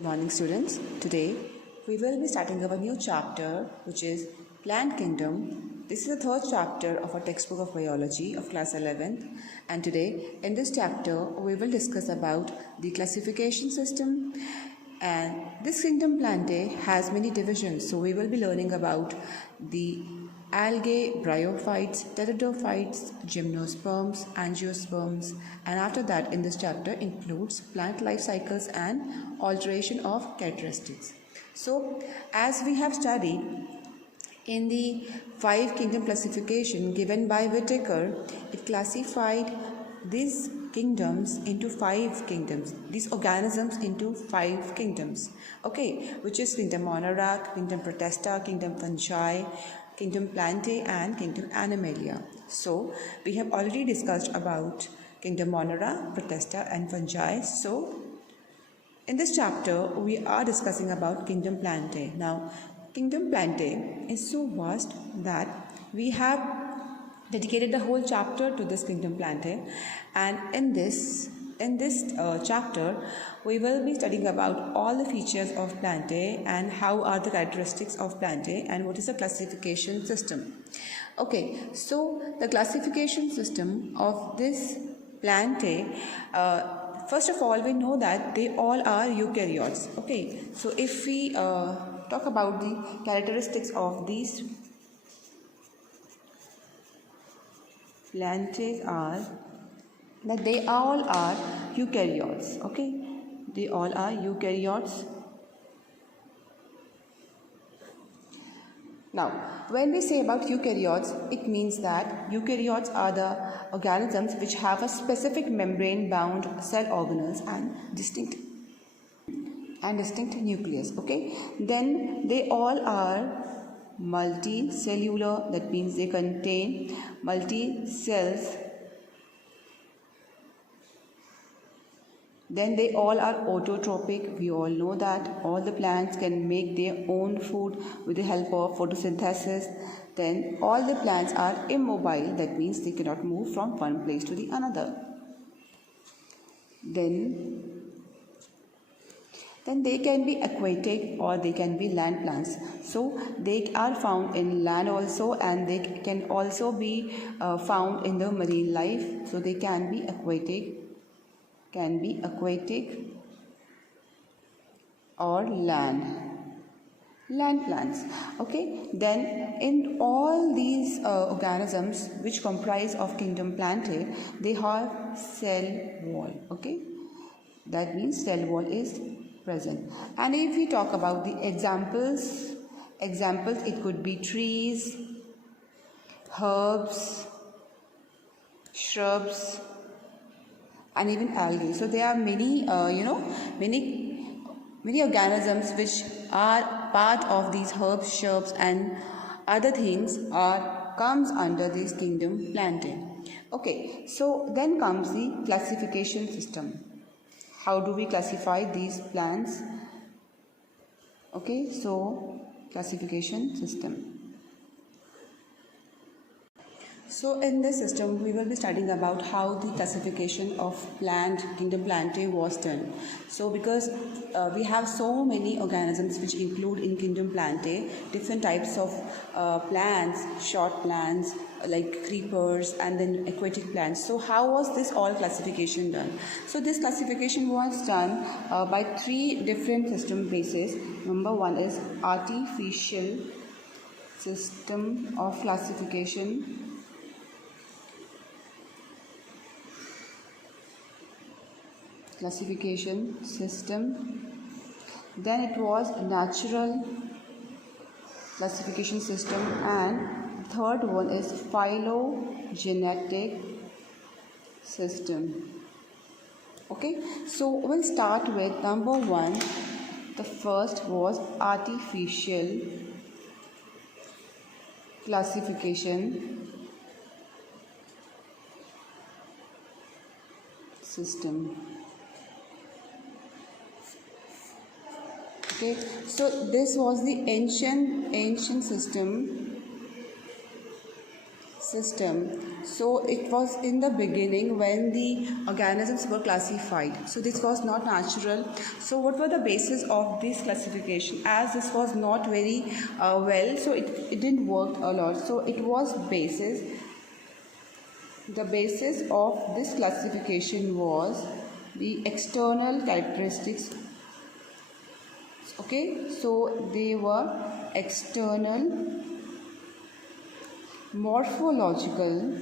Morning students. Today we will be starting our new chapter which is Plant Kingdom. This is the third chapter of our textbook of biology of class 11th, and today in this chapter we will discuss about the classification system. And this kingdom Plantae has many divisions, so we will be learning about the algae, bryophytes, pteridophytes, gymnosperms, angiosperms, and after that in this chapter includes plant life cycles and alteration of characteristics. So as we have studied in the 5 kingdom classification given by Whittaker, it classified these kingdoms into 5 kingdoms, these organisms into 5 kingdoms, okay, which is kingdom Monarch, kingdom Protista, kingdom Fungi, kingdom Plantae and kingdom Animalia. So we have already discussed about kingdom Monarch, Protista and Fungi. So in this chapter we are discussing about kingdom Plantae. Now kingdom Plantae is so vast that we have dedicated the whole chapter to this kingdom Plantae, and in this chapter we will be studying about all the features of Plantae and how are the characteristics of Plantae and what is the classification system. Okay, so the classification system of this Plantae, first of all we know that they all are eukaryotes. Okay, so if we talk about the characteristics of these Plantae are that they all are eukaryotes. Okay, they all are eukaryotes. Now when we say about eukaryotes, it means that eukaryotes are the organisms which have a specific membrane bound cell organelles and distinct nucleus. Okay, then they all are multicellular, that means they contain multi cells. Then they all are autotrophic. We all know that all the plants can make their own food with the help of photosynthesis. Then all the plants are immobile, that means they cannot move from one place to the another. Then they can be aquatic or they can be land plants. So they are found in land also, and they can also be found in the marine life. So they can be aquatic or land plants. Okay, then in all these organisms which comprise of kingdom Plantae, they have cell wall. Okay, that means cell wall is present. And if we talk about the examples, it could be trees, herbs, shrubs, and even algae. So there are many many organisms which are part of these herbs, shrubs and other things comes under this kingdom Plantae. Okay, so then comes the classification system. How do we classify these plants? Okay, so classification system. So in this system we will be studying about how the classification of kingdom Plantae was done. So because we have so many organisms which include in kingdom Plantae different types of plants, short plants like creepers and then aquatic plants. So how was this all classification done? So this classification was done by 3 different system bases. Number 1 is artificial system of classification. System. Then it was natural classification system, and third one is phylogenetic system. Okay, so we'll start with number 1. The first was artificial classification system. Okay, so this was the ancient system system. So it was in the beginning when the organisms were classified. So this was not natural. So what were the basis of this classification? As this was not very well, so it didn't work a lot. So it was the basis of this classification was the external characteristics. Okay, so they were external morphological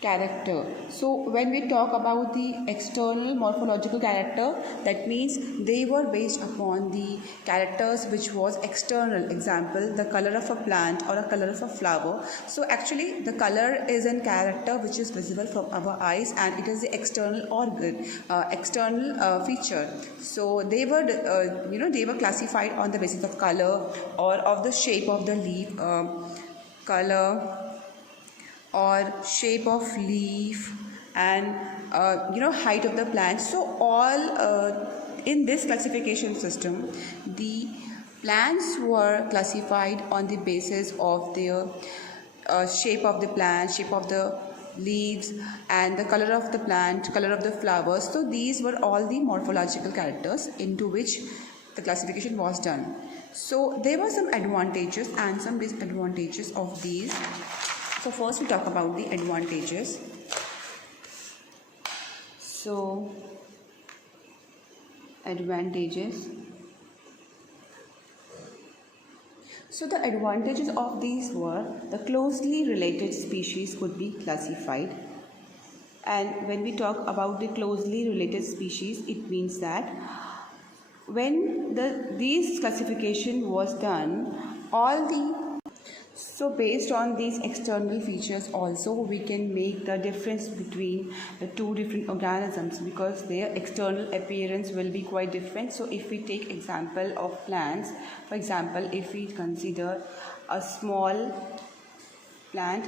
character. So when we talk about the external morphological character, that means they were based upon the characters which was external. Example, the color of a plant or a color of a flower. So actually the color is a character which is visible from our eyes, and it is the external organ, external feature. So they were they were classified on the basis of color or of the shape of the leaf, color or shape of leaf, and height of the plant. So all in this classification system, the plants were classified on the basis of their shape of the plant, shape of the leaves, and the color of the plant, color of the flowers. So these were all the morphological characters into which the classification was done. So there were some advantages and some disadvantages of these. So first we talk about the advantages. So advantages. So the advantages of these were the closely related species could be classified. And when we talk about the closely related species, it means that when these classification was done, so based on these external features also we can make the difference between the two different organisms, because their external appearance will be quite different. So if we take example of plants, for example, if we consider a small plant,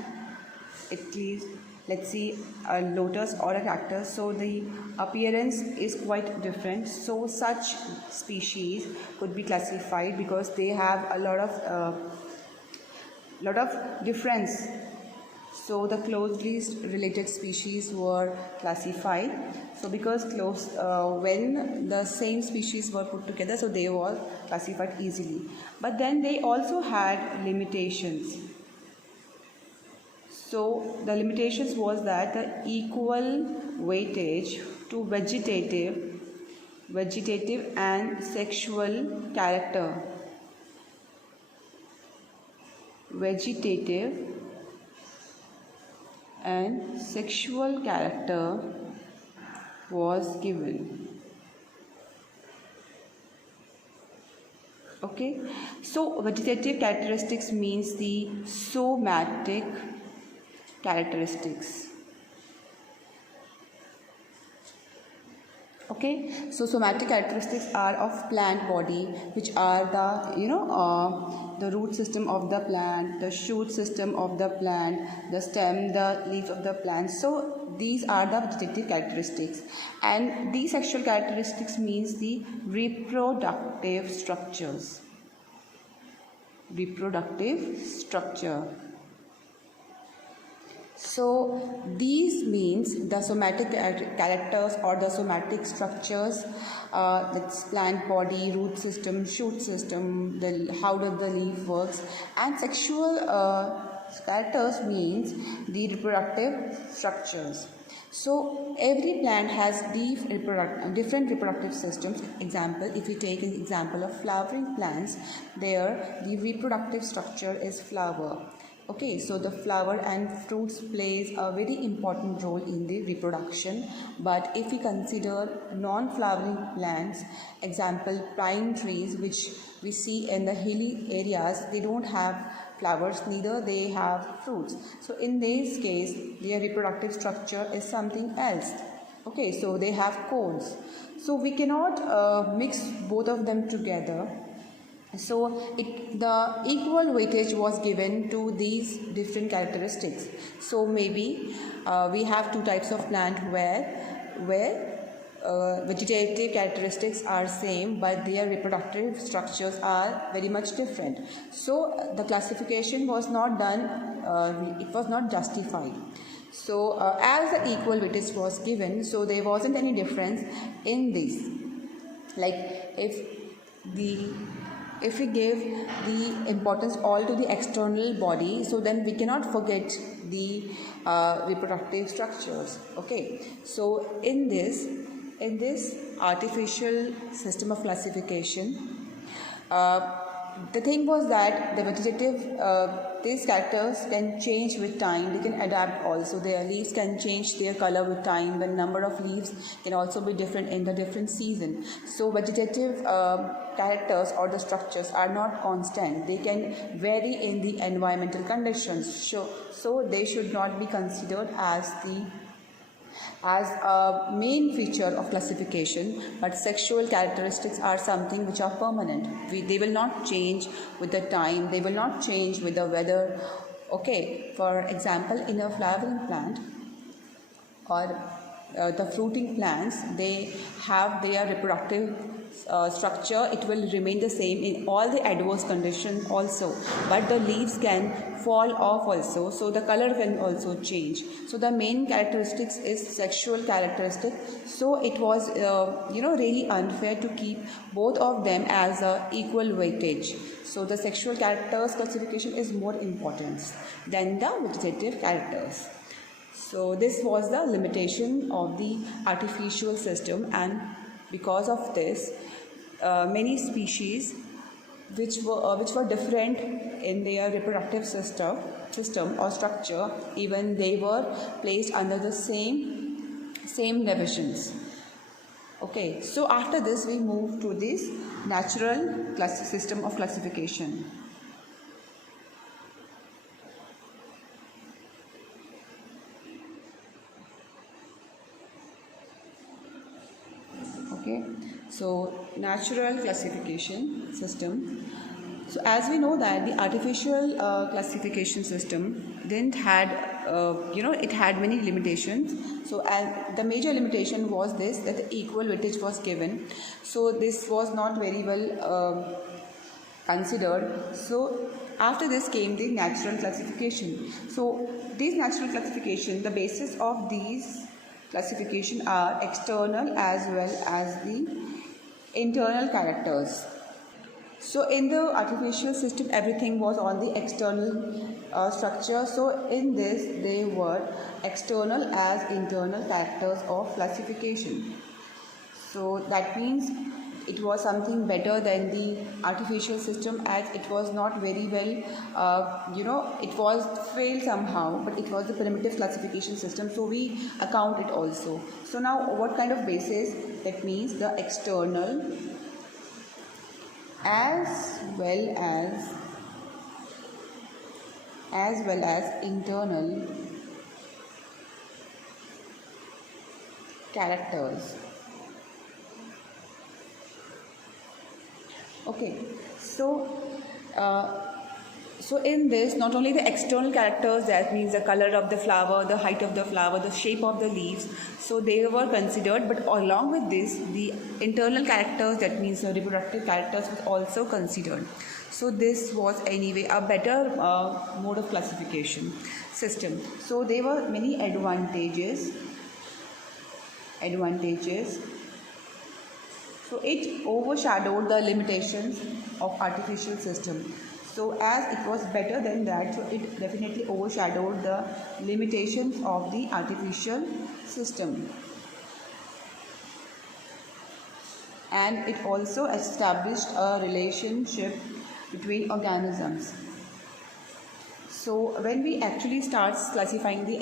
at least let's see a lotus or a cactus, so the appearance is quite different. So such species could be classified because they have a lot of difference. So the closely related species were classified. So because when the same species were put together, so they were classified easily. But then they also had limitations. So the limitations was that the equal weightage to vegetative and sexual character. Vegetative and sexual character was given. Okay, so vegetative characteristics means the somatic characteristics. Okay, so somatic characteristics are of plant body, which are the root system of the plant, the shoot system of the plant, the stem, the leaf of the plant. So these are the vegetative characteristics. And these sexual characteristics means the reproductive structures. Reproductive structure. So these means the somatic characters or the somatic structures, that's plant body, root system, shoot system, how does the leaf works, and sexual characters means the reproductive structures. So every plant has different reproductive systems. Example, if we take an example of flowering plants, there the reproductive structure is flower. Okay, so the flower and fruits plays a very important role in the reproduction. But if we consider non-flowering plants, example pine trees, which we see in the hilly areas, they don't have flowers, neither they have fruits. So in this case, their reproductive structure is something else. Okay, so they have cones. So we cannot mix both of them together. So the equal weightage was given to these different characteristics. So maybe we have two types of plant where vegetative characteristics are same, but their reproductive structures are very much different. So the classification was not done, it was not justified. So as the equal weightage was given, so there wasn't any difference in this. Like if we give the importance all to the external body, so then we cannot forget the reproductive structures. Okay, so in this artificial system of classification, the thing was that the vegetative, these characters can change with time, they can adapt also. Their leaves can change their color with time. The number of leaves can also be different in the different season. So vegetative characters or the structures are not constant. They can vary in the environmental conditions. So they should not be considered as a main feature of classification, but sexual characteristics are something which are permanent. They will not change with the time, they will not change with the weather. Okay, for example, in a flowering plant or the fruiting plants, they have their reproductive structure. It will remain the same in all the adverse conditions also, but the leaves can fall off also, so the color can also change. So the main characteristics is sexual characteristic. So it was really unfair to keep both of them as a equal weightage. So the sexual characters classification is more important than the vegetative characters. So this was the limitation of the artificial system, and because of this, many species which were different in their reproductive system or structure, even they were placed under the same divisions. Okay, so after this we move to this natural system of classification. Okay, so natural classification system. So as we know that the artificial classification system didn't had it had many limitations. So the major limitation was this, that the equal weightage was given. So this was not very well considered. So after this came the natural classification. So these natural classification, the basis of these classification are external as well as the internal characters. So in the artificial system, everything was on the external structure. So in this, they were external as internal characters of classification. So that means it was something better than the artificial system, as it was not very well, it was failed somehow, but it was the primitive classification system, so we account it also. So now what kind of basis? That means the external as well as internal characters. Okay, so in this, not only the external characters, that means the color of the flower, the height of the flower, the shape of the leaves, so they were considered, but along with this, the internal characters, that means the reproductive characters, was also considered. So this was anyway a better mode of classification system. So there were many advantages. So it overshadowed the limitations of artificial system. So as it was better than that, so it definitely overshadowed the limitations of the artificial system. And it also established a relationship between organisms. So when we actually start classifying the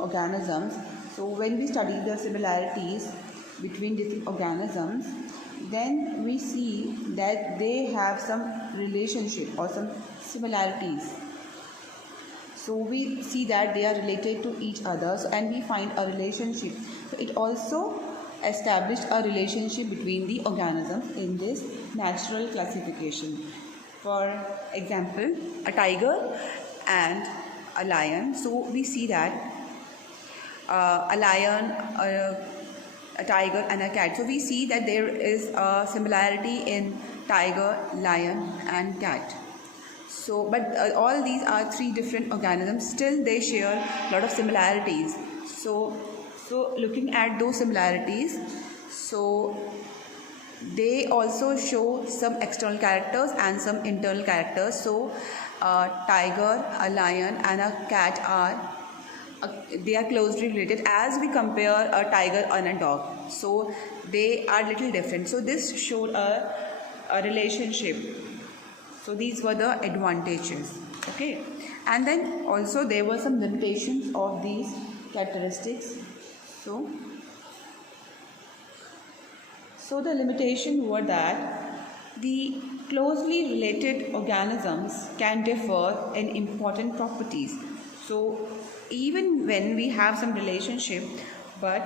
organisms, so when we study the similarities between different organisms, then we see that they have some relationship or some similarities. So we see that they are related to each other, and we find a relationship. So it also established a relationship between the organisms in this natural classification. For example, a tiger and a lion. So we see that a lion a tiger and a cat. So we see that there is a similarity in tiger, lion and cat. So but all these are three different organisms, still they share a lot of similarities. So looking at those similarities, so they also show some external characters and some internal characters. So a tiger, a lion and a cat are they are closely related as we compare a tiger and a dog. So they are little different. So this showed a relationship. So these were the advantages. Okay, and then also there were some limitations of these characteristics. So the limitation were that the closely related organisms can differ in important properties. So even when we have some relationship, but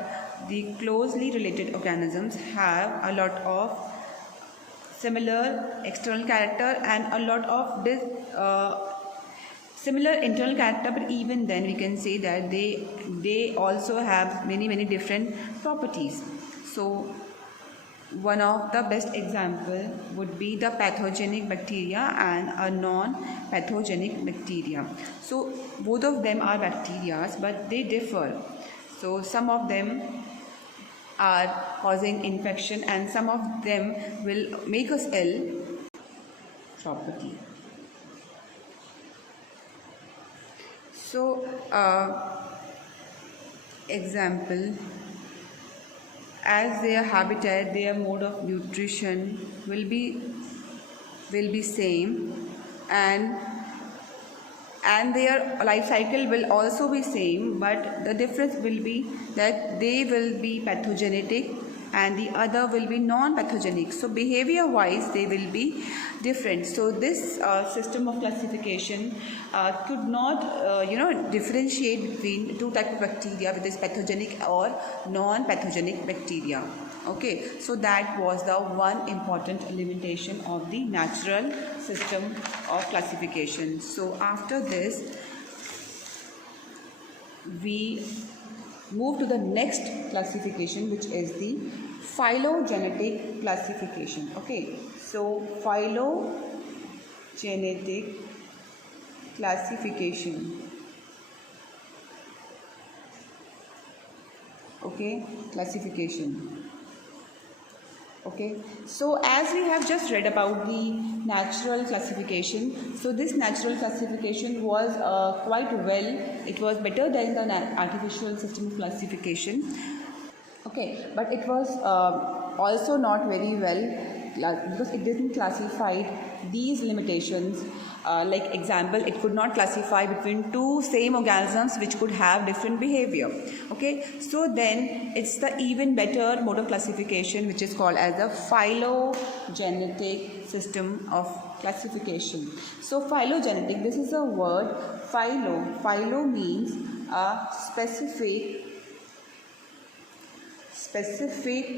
the closely related organisms have a lot of similar external character and a lot of this similar internal character, but even then we can say that they also have many different properties. So one of the best example would be the pathogenic bacteria and a non-pathogenic bacteria. So both of them are bacteria, but they differ. So some of them are causing infection and some of them will make us ill. Property. So example, as their habitat, their mode of nutrition will be same, and their life cycle will also be same, but the difference will be that they will be pathogenic and the other will be non-pathogenic. So behavior wise they will be different. So this system of classification could not differentiate between two types of bacteria, which is pathogenic or non-pathogenic bacteria. Okay, so that was the one important limitation of the natural system of classification. So after this we move to the next classification, which is the phylogenetic classification. Okay, so phylogenetic classification. Okay, classification. Okay, so as we have just read about the natural classification, so this natural classification was quite well, it was better than the artificial system of classification. Okay, but it was also not very well because it didn't classify these limitations. Like example, it could not classify between two same organisms which could have different behavior. Okay, so then it's the even better mode of classification, which is called as the phylogenetic system of classification. So phylogenetic, this is a word philo means a specific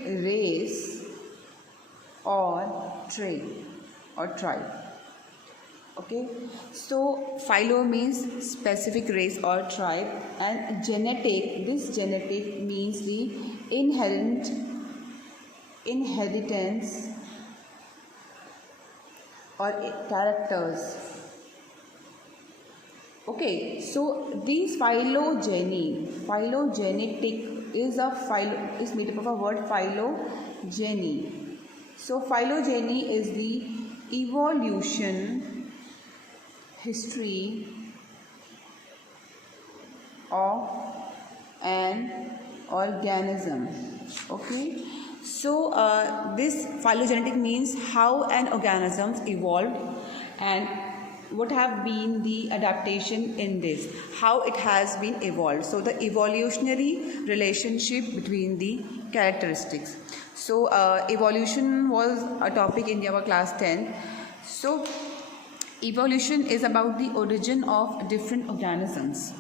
race or trait or tribe. Okay, so philo means specific race or tribe, and genetic, this genetic means the inheritance or characters. Okay, so these phylogenetic is made up of a word phylogeny. So phylogeny is the evolution history of an organism. Okay, so this phylogenetic means how an organism evolved and what have been the adaptation in this, how it has been evolved. So the evolutionary relationship between the characteristics. So evolution was a topic in our class 10. So evolution is about the origin of different organisms.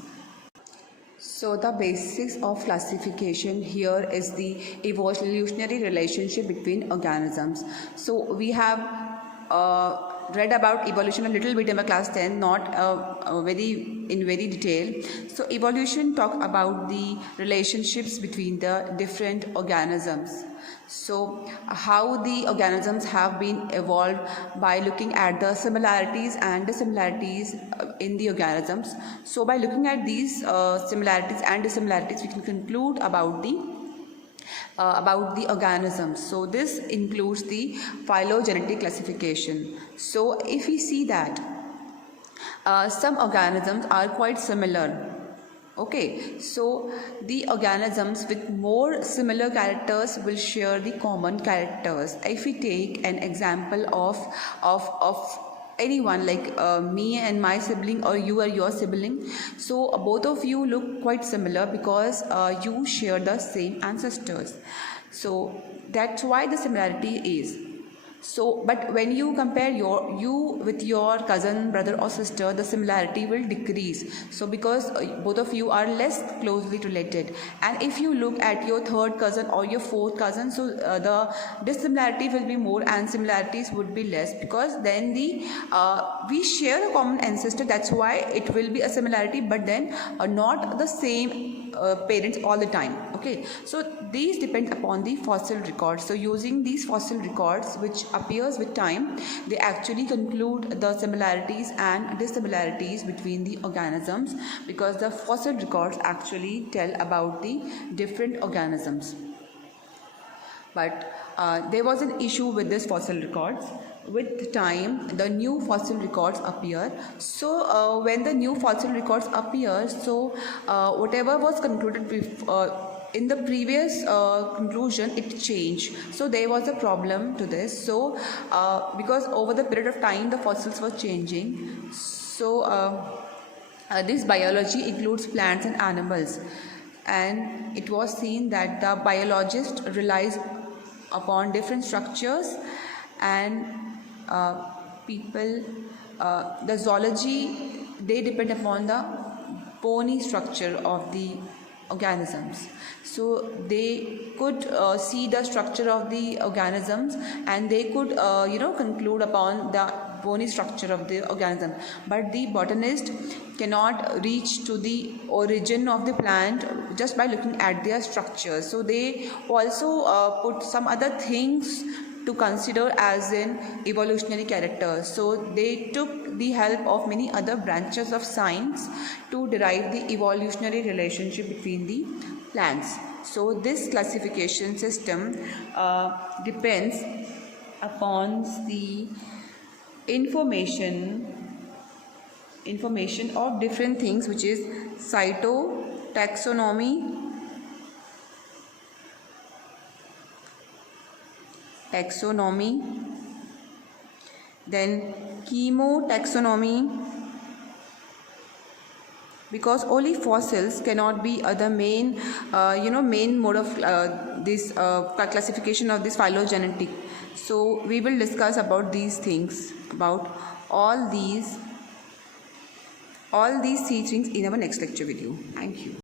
So the basics of classification here is the evolutionary relationship between organisms. So we have read about evolution a little bit in my class 10, not very detail. So evolution talk about the relationships between the different organisms. So how the organisms have been evolved by looking at the similarities and dissimilarities in the organisms. So by looking at these similarities and dissimilarities, we can conclude about the organisms. So this includes the phylogenetic classification. So if we see that some organisms are quite similar. Okay, so the organisms with more similar characters will share the common characters. If we take an example of anyone, like me and my sibling, or you or your sibling, so both of you look quite similar because you share the same ancestors. So that's why the similarity is. So, but when you compare you with your cousin, brother or sister, the similarity will decrease. So because both of you are less closely related, and if you look at your third cousin or your fourth cousin, so the dissimilarity will be more and similarities would be less, because then we share a common ancestor. That's why it will be a similarity, but then not the same parents all the time. Okay, so these depend upon the fossil records. So using these fossil records, which appears with time, they actually conclude the similarities and dissimilarities between the organisms, because the fossil records actually tell about the different organisms. But there was an issue with this fossil records. With time, the new fossil records appear. So when the new fossil records appear, so whatever was concluded in the previous conclusion, it changed. So there was a problem to this. So because over the period of time the fossils were changing, so this biology includes plants and animals, and it was seen that the biologist relies upon different structures, and the zoology, they depend upon the bony structure of the organisms. So they could see the structure of the organisms, and they could conclude upon the bony structure of the organism. But the botanist cannot reach to the origin of the plant just by looking at their structure. So they also put some other things to consider as in evolutionary characters. So they took the help of many other branches of science to derive the evolutionary relationship between the plants. So this classification system depends upon the information of different things, which is cytotaxonomy, then chemotaxonomy, because only fossils cannot be the main mode of this classification of this phylogenetic. So we will discuss about these things, about all these three things in our next lecture video. Thank you.